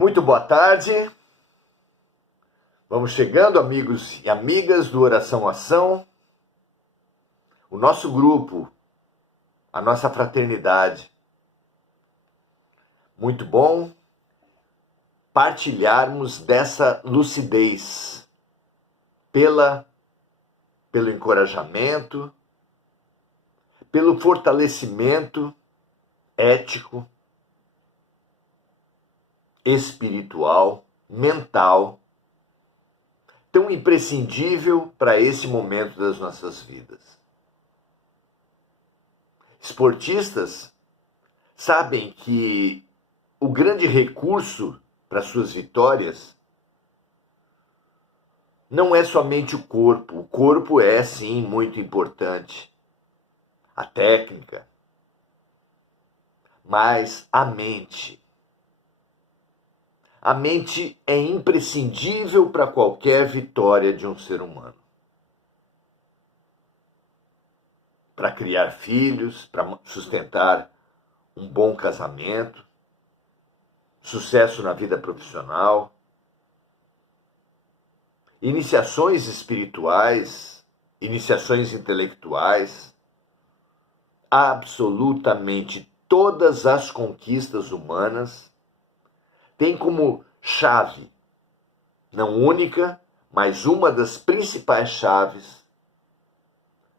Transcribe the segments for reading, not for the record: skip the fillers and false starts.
Muito boa tarde. Vamos chegando, amigos e amigas do Oração Ação. O nosso grupo, a nossa fraternidade. Muito bom partilharmos dessa lucidez pelo encorajamento, pelo fortalecimento ético, espiritual, mental, tão imprescindível para esse momento das nossas vidas. Esportistas sabem que o grande recurso para suas vitórias não é somente o corpo. O corpo é, sim, muito importante. A técnica. Mas a mente. A mente é imprescindível para qualquer vitória de um ser humano. Para criar filhos, para sustentar um bom casamento, sucesso na vida profissional, iniciações espirituais, iniciações intelectuais, absolutamente todas as conquistas humanas têm como chave, não única, mas uma das principais chaves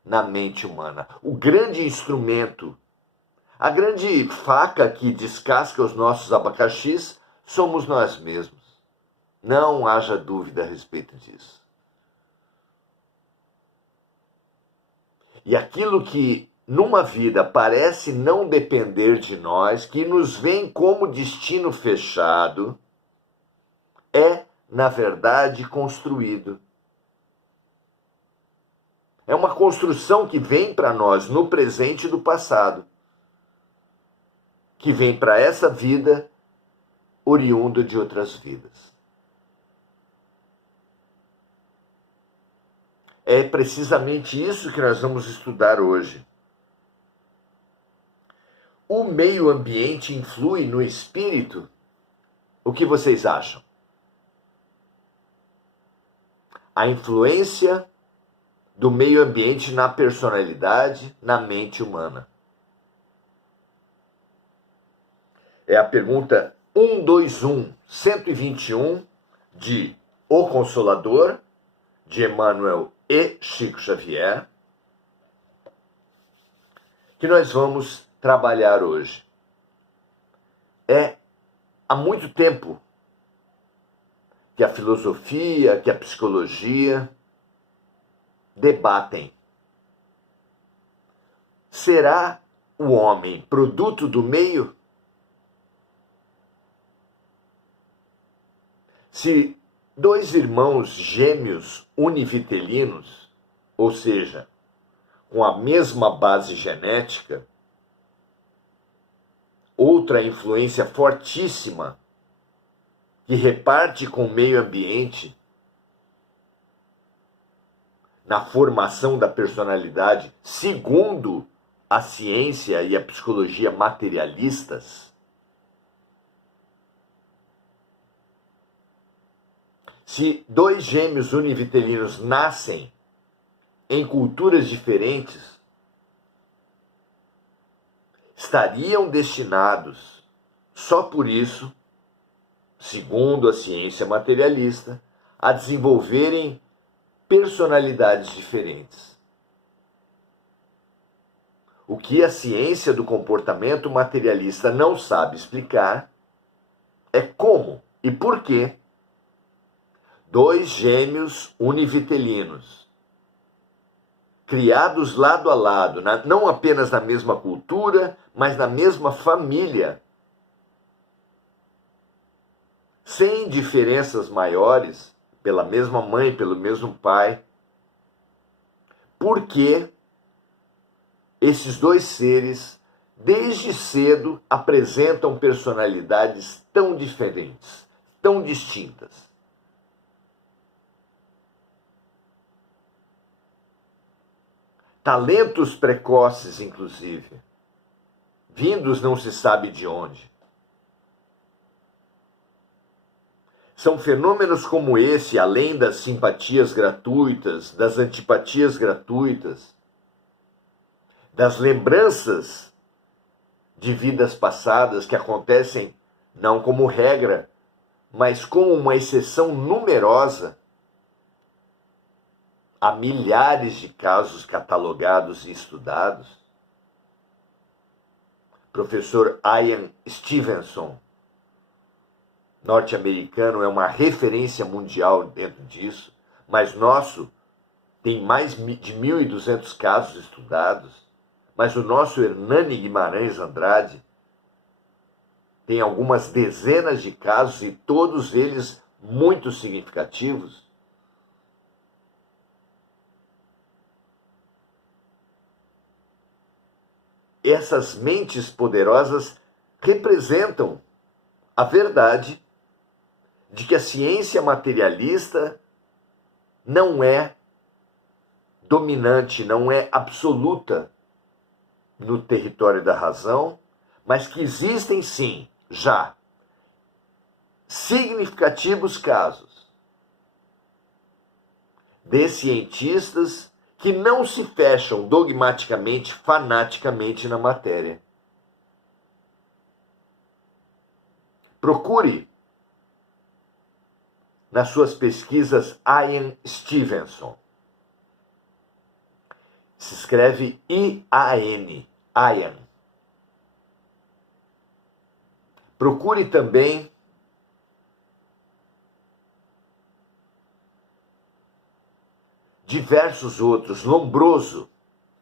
na mente humana. O grande instrumento, a grande faca que descasca os nossos abacaxis somos nós mesmos. Não haja dúvida a respeito disso. E aquilo que numa vida parece não depender de nós, que nos vem como destino fechado, é, na verdade, construído. É uma construção que vem para nós no presente do passado, que vem para essa vida oriunda de outras vidas. É precisamente isso que nós vamos estudar hoje. O meio ambiente influi no espírito? O que vocês acham? A influência do meio ambiente na personalidade, na mente humana. É a pergunta 121 de O Consolador, de Emmanuel e Chico Xavier, que nós vamos trabalhar hoje. Há muito tempo que a filosofia, que a psicologia debatem. Será o homem produto do meio? Se dois irmãos gêmeos univitelinos, ou seja, com a mesma base genética, outra influência fortíssima que reparte com o meio ambiente na formação da personalidade, segundo a ciência e a psicologia materialistas, se dois gêmeos univitelinos nascem em culturas diferentes, estariam destinados, só por isso, segundo a ciência materialista, a desenvolverem personalidades diferentes. O que a ciência do comportamento materialista não sabe explicar é como e por que dois gêmeos univitelinos, criados lado a lado, não apenas na mesma cultura, mas na mesma família, sem diferenças maiores, pela mesma mãe, pelo mesmo pai, porque esses dois seres, desde cedo, apresentam personalidades tão diferentes, tão distintas. Talentos precoces, inclusive, vindos não se sabe de onde. São fenômenos como esse, além das simpatias gratuitas, das antipatias gratuitas, das lembranças de vidas passadas que acontecem não como regra, mas como uma exceção numerosa. Há milhares de casos catalogados e estudados. Professor Ian Stevenson, norte-americano, é uma referência mundial dentro disso, mas nosso tem mais de 1.200 casos estudados. Mas o nosso Hernani Guimarães Andrade tem algumas dezenas de casos e todos eles muito significativos. Essas mentes poderosas representam a verdade de que a ciência materialista não é dominante, não é absoluta no território da razão, mas que existem sim, já, significativos casos de cientistas que não se fecham dogmaticamente, fanaticamente na matéria. Procure nas suas pesquisas Ian Stevenson. Se escreve I-A-N, Ian. Procure também diversos outros. Lombroso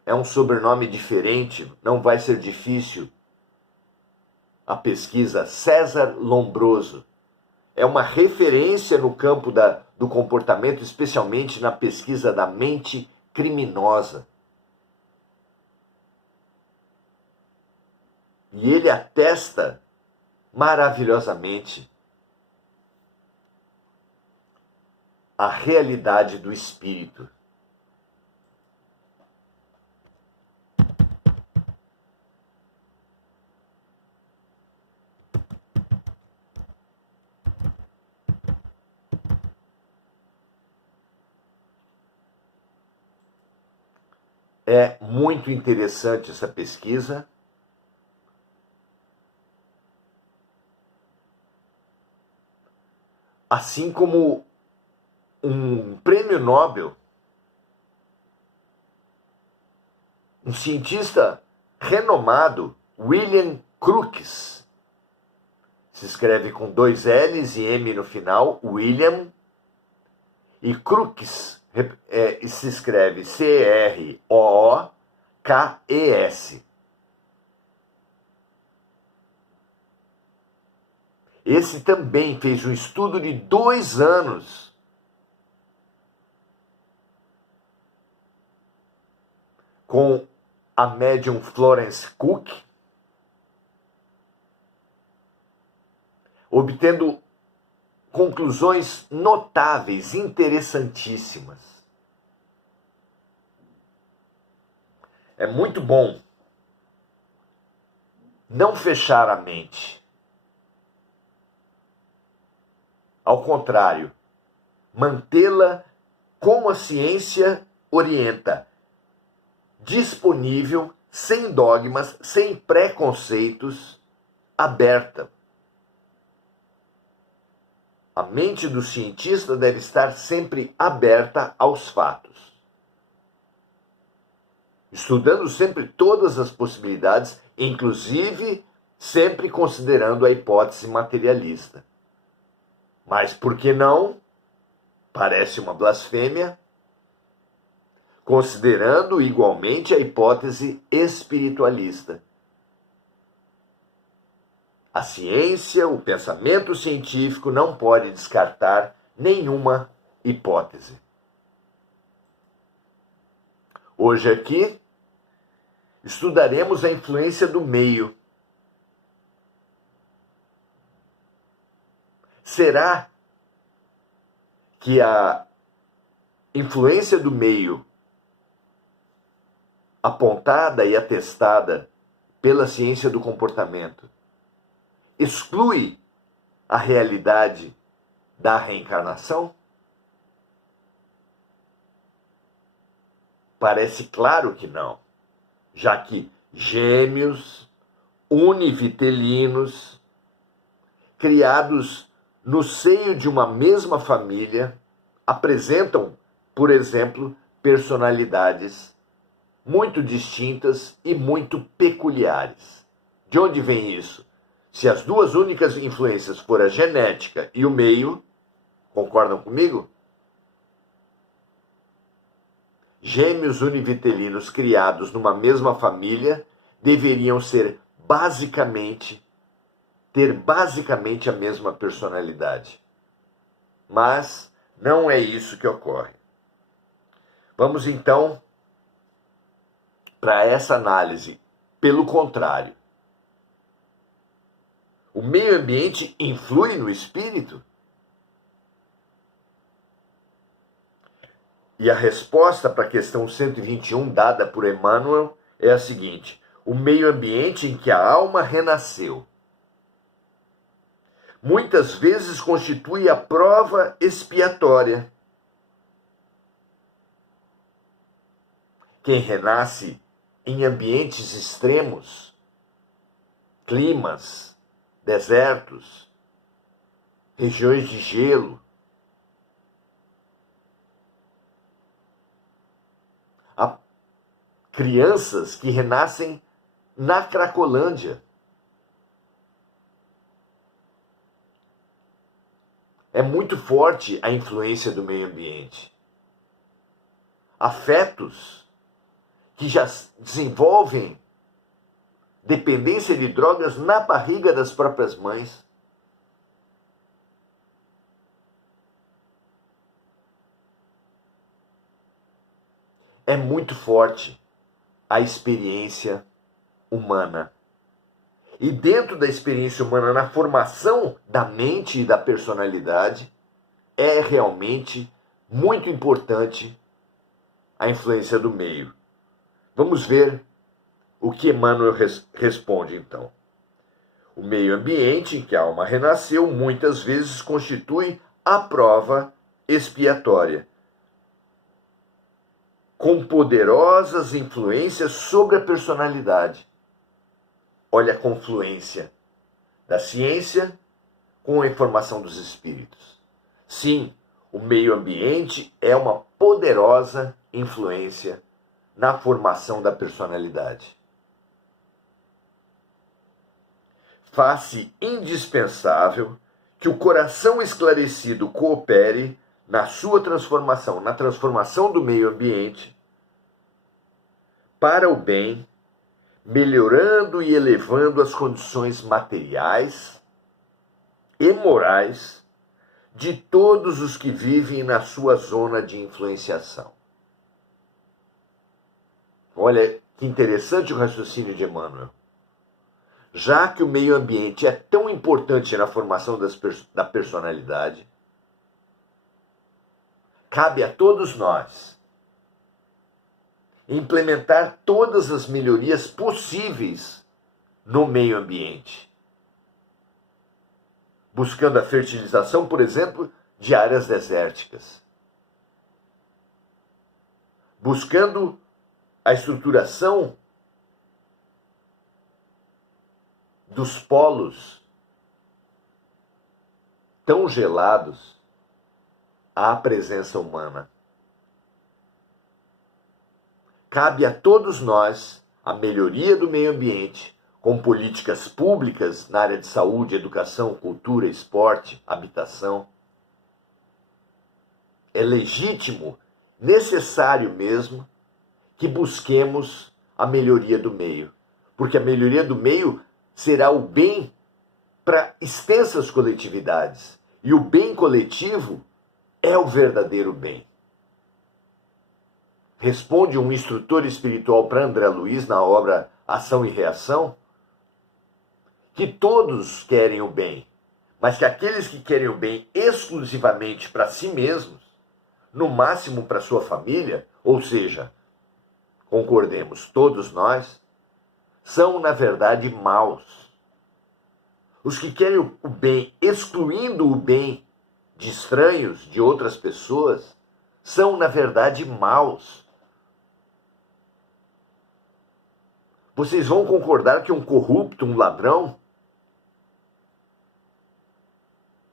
é um sobrenome diferente, não vai ser difícil a pesquisa. César Lombroso é uma referência no campo do comportamento, especialmente na pesquisa da mente criminosa. E ele atesta maravilhosamente a realidade do espírito. É muito interessante essa pesquisa. Assim como um prêmio Nobel, um cientista renomado, William Crookes, se escreve com 2 L's e M no final, William, e Crookes se escreve C-R-O-O-K-E-S. Esse também fez um estudo de 2 anos com a médium Florence Cook, obtendo conclusões notáveis, interessantíssimas. É muito bom não fechar a mente. Ao contrário, mantê-la como a ciência orienta, disponível, sem dogmas, sem preconceitos, aberta. A mente do cientista deve estar sempre aberta aos fatos, estudando sempre todas as possibilidades, inclusive sempre considerando a hipótese materialista. Mas por que não? Parece uma blasfêmia. Considerando igualmente a hipótese espiritualista. A ciência, o pensamento científico não pode descartar nenhuma hipótese. Hoje aqui estudaremos a influência do meio. Será que a influência do meio apontada e atestada pela ciência do comportamento exclui a realidade da reencarnação? Parece claro que não, já que gêmeos univitelinos, criados no seio de uma mesma família, apresentam, por exemplo, personalidades muito distintas e muito peculiares. De onde vem isso? Se as duas únicas influências forem a genética e o meio, concordam comigo? Gêmeos univitelinos criados numa mesma família deveriam ter basicamente a mesma personalidade. Mas não é isso que ocorre. Vamos então para essa análise. Pelo contrário, o meio ambiente influi no espírito? E a resposta para a questão 121 dada por Emmanuel é a seguinte: o meio ambiente em que a alma renasceu muitas vezes constitui a prova expiatória. Quem renasce em ambientes extremos, climas, desertos, regiões de gelo, há crianças que renascem na Cracolândia. É muito forte a influência do meio ambiente. Há fetos que já desenvolvem dependência de drogas na barriga das próprias mães. É muito forte a experiência humana. E dentro da experiência humana, na formação da mente e da personalidade, é realmente muito importante a influência do meio. Vamos ver o que Emmanuel responde então. O meio ambiente em que a alma renasceu muitas vezes constitui a prova expiatória, com poderosas influências sobre a personalidade. Olha a confluência da ciência com a informação dos espíritos. Sim, o meio ambiente é uma poderosa influência na formação da personalidade. Faz-se indispensável que o coração esclarecido coopere na sua transformação, na transformação do meio ambiente, para o bem, melhorando e elevando as condições materiais e morais de todos os que vivem na sua zona de influenciação. Olha que interessante o raciocínio de Emmanuel. Já que o meio ambiente é tão importante na formação da personalidade, cabe a todos nós implementar todas as melhorias possíveis no meio ambiente, buscando a fertilização, por exemplo, de áreas desérticas, buscando a estruturação dos polos tão gelados à presença humana. Cabe a todos nós a melhoria do meio ambiente com políticas públicas na área de saúde, educação, cultura, esporte, habitação. É legítimo, necessário mesmo, que busquemos a melhoria do meio, porque a melhoria do meio será o bem para extensas coletividades, e o bem coletivo é o verdadeiro bem. Responde um instrutor espiritual para André Luiz na obra Ação e Reação, que todos querem o bem, mas que aqueles que querem o bem exclusivamente para si mesmos, no máximo para sua família, ou seja, concordemos, todos nós, são na verdade maus. Os que querem o bem excluindo o bem de estranhos, de outras pessoas, são, na verdade, maus. Vocês vão concordar que um corrupto, um ladrão,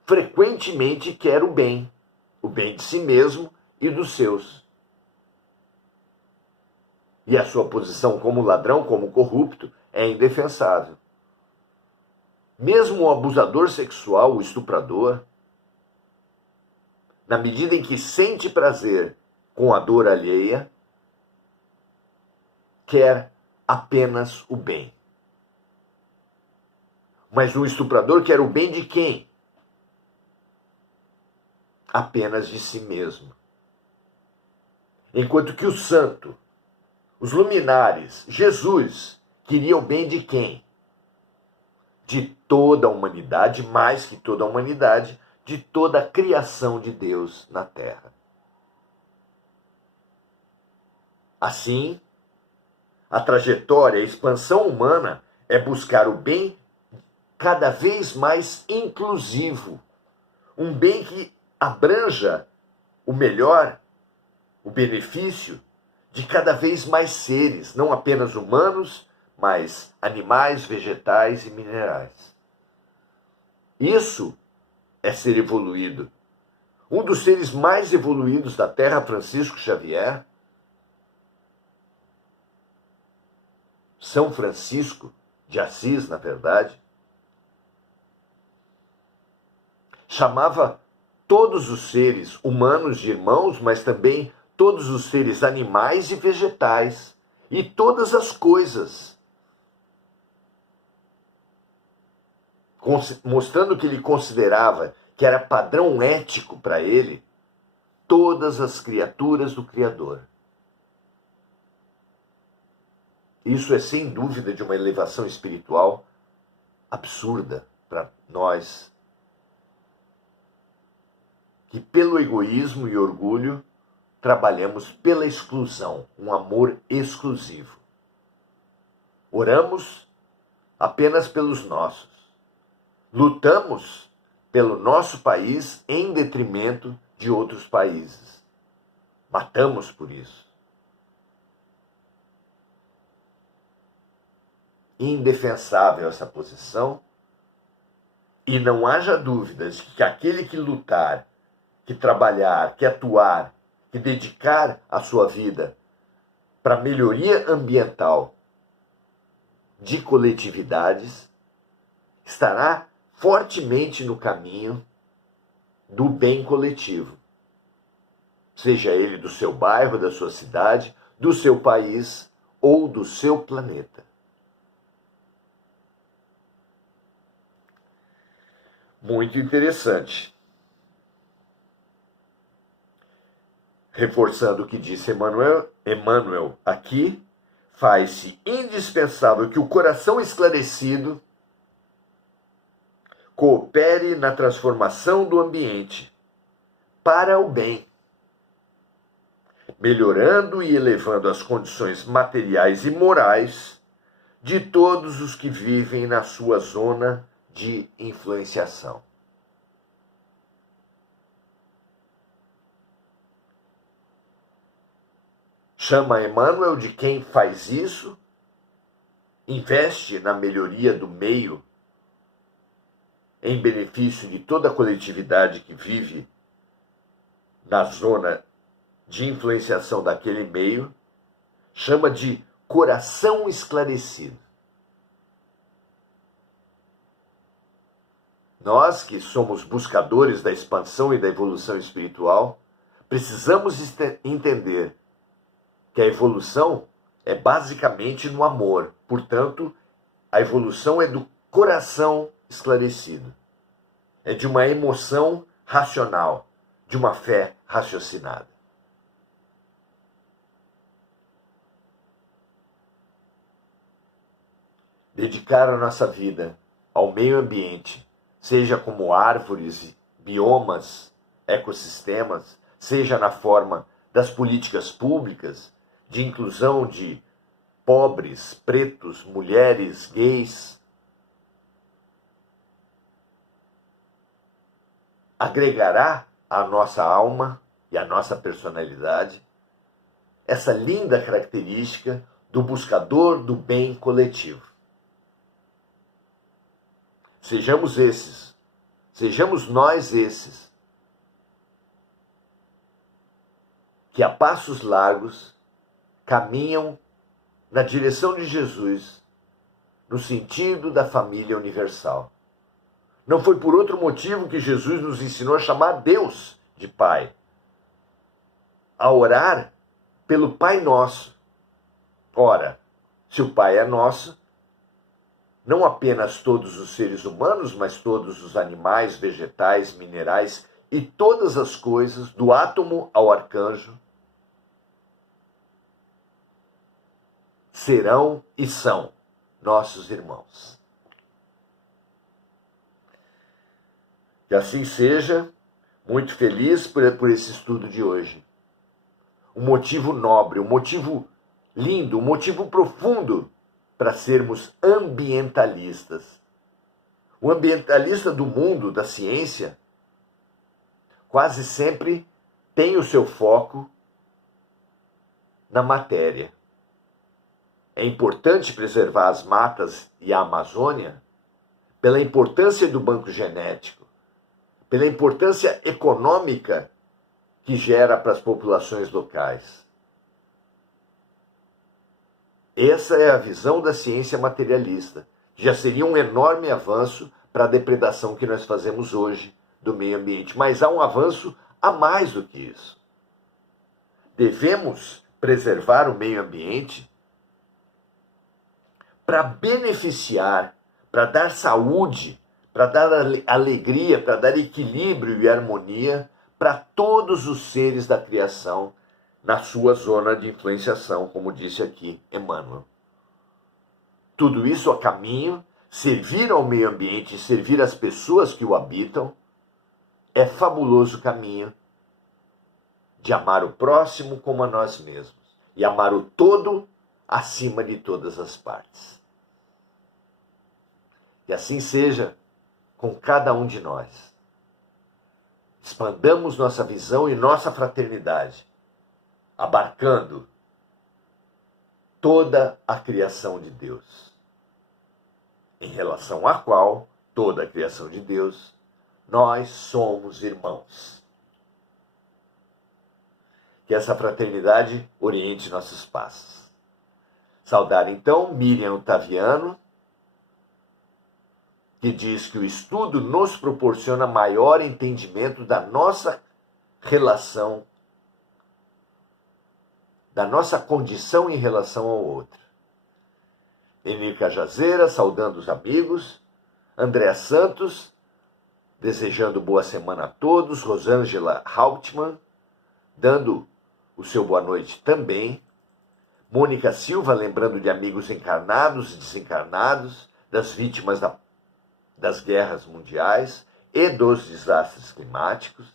frequentemente quer o bem de si mesmo e dos seus. E a sua posição como ladrão, como corrupto, é indefensável. Mesmo o abusador sexual, o estuprador, na medida em que sente prazer com a dor alheia, quer apenas o bem. Mas o estuprador quer o bem de quem? Apenas de si mesmo. Enquanto que o santo, os luminares, Jesus, queria o bem de quem? De toda a humanidade, mais que toda a humanidade, de toda a criação de Deus na Terra. Assim, a trajetória, a expansão humana é buscar o bem cada vez mais inclusivo. Um bem que abranja o melhor, o benefício de cada vez mais seres, não apenas humanos, mas animais, vegetais e minerais. Isso é ser evoluído. Um dos seres mais evoluídos da Terra, Francisco Xavier, São Francisco de Assis, na verdade, chamava todos os seres humanos de irmãos, mas também todos os seres animais e vegetais, e todas as coisas, mostrando que ele considerava que era padrão ético para ele todas as criaturas do Criador. Isso é, sem dúvida, de uma elevação espiritual absurda para nós, que pelo egoísmo e orgulho trabalhamos pela exclusão, um amor exclusivo. Oramos apenas pelos nossos. Lutamos pelo nosso país em detrimento de outros países. Matamos por isso. Indefensável essa posição, e não haja dúvidas que aquele que lutar, que trabalhar, que atuar, que dedicar a sua vida para a melhoria ambiental de coletividades, estará fortemente no caminho do bem coletivo. Seja ele do seu bairro, da sua cidade, do seu país ou do seu planeta. Muito interessante. Reforçando o que disse Emmanuel aqui, faz-se indispensável que o coração esclarecido coopere na transformação do ambiente para o bem, melhorando e elevando as condições materiais e morais de todos os que vivem na sua zona de influenciação. Chama Emmanuel de quem faz isso, investe na melhoria do meio, em benefício de toda a coletividade que vive na zona de influenciação daquele meio, chama de coração esclarecido. Nós que somos buscadores da expansão e da evolução espiritual, precisamos entender que a evolução é basicamente no amor. Portanto, a evolução é do coração esclarecido. É de uma emoção racional, de uma fé raciocinada. Dedicar a nossa vida ao meio ambiente, seja como árvores, biomas, ecossistemas, seja na forma das políticas públicas, de inclusão de pobres, pretos, mulheres, gays, agregará à nossa alma e à nossa personalidade essa linda característica do buscador do bem coletivo. Sejamos nós esses, que a passos largos caminham na direção de Jesus, no sentido da família universal. Não foi por outro motivo que Jesus nos ensinou a chamar Deus de Pai, a orar pelo Pai Nosso. Ora, se o Pai é nosso, não apenas todos os seres humanos, mas todos os animais, vegetais, minerais e todas as coisas, do átomo ao arcanjo, serão e são nossos irmãos. Que assim seja, muito feliz por esse estudo de hoje. Um motivo nobre, um motivo lindo, um motivo profundo para sermos ambientalistas. O ambientalista do mundo, da ciência, quase sempre tem o seu foco na matéria. É importante preservar as matas e a Amazônia pela importância do banco genético, pela importância econômica que gera para as populações locais. Essa é a visão da ciência materialista. Já seria um enorme avanço para a depredação que nós fazemos hoje do meio ambiente. Mas há um avanço a mais do que isso. Devemos preservar o meio ambiente para beneficiar, para dar saúde, para dar alegria, para dar equilíbrio e harmonia para todos os seres da criação na sua zona de influenciação, como disse aqui Emmanuel. Tudo isso a caminho, servir ao meio ambiente e servir as pessoas que o habitam, é fabuloso caminho de amar o próximo como a nós mesmos e amar o todo acima de todas as partes. E assim seja com cada um de nós. Expandamos nossa visão e nossa fraternidade, abarcando toda a criação de Deus, em relação à qual, toda a criação de Deus, nós somos irmãos. Que essa fraternidade oriente nossos passos. Saudar então Miriam Otaviano, que diz que o estudo nos proporciona maior entendimento da nossa relação, da nossa condição em relação ao outro. Enir Cajazeira, saudando os amigos. Andréa Santos, desejando boa semana a todos. Rosângela Hauptmann, dando o seu boa noite também. Mônica Silva, lembrando de amigos encarnados e desencarnados, das vítimas das guerras mundiais e dos desastres climáticos,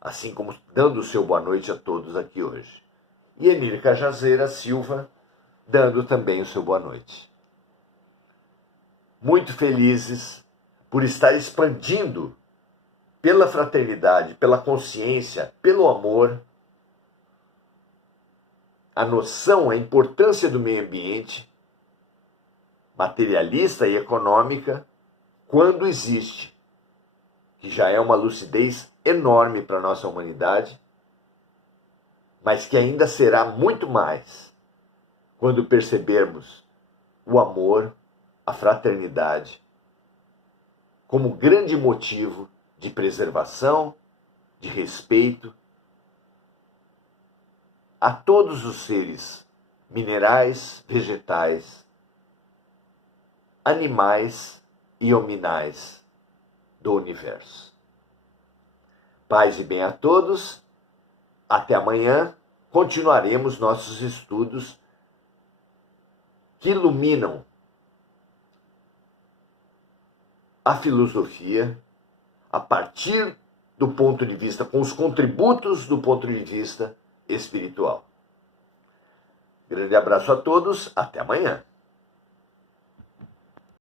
assim como dando o seu boa noite a todos aqui hoje. E Enir Cajazeira Silva, dando também o seu boa noite. Muito felizes por estar expandindo pela fraternidade, pela consciência, pelo amor, a noção, a importância do meio ambiente, materialista e econômica, quando existe, que já é uma lucidez enorme para a nossa humanidade, mas que ainda será muito mais quando percebermos o amor, a fraternidade, como grande motivo de preservação, de respeito a todos os seres minerais, vegetais, animais e hominais do universo. Paz e bem a todos. Até amanhã. Continuaremos nossos estudos que iluminam a filosofia a partir do ponto de vista, com os contributos do ponto de vista espiritual. Grande abraço a todos. Até amanhã.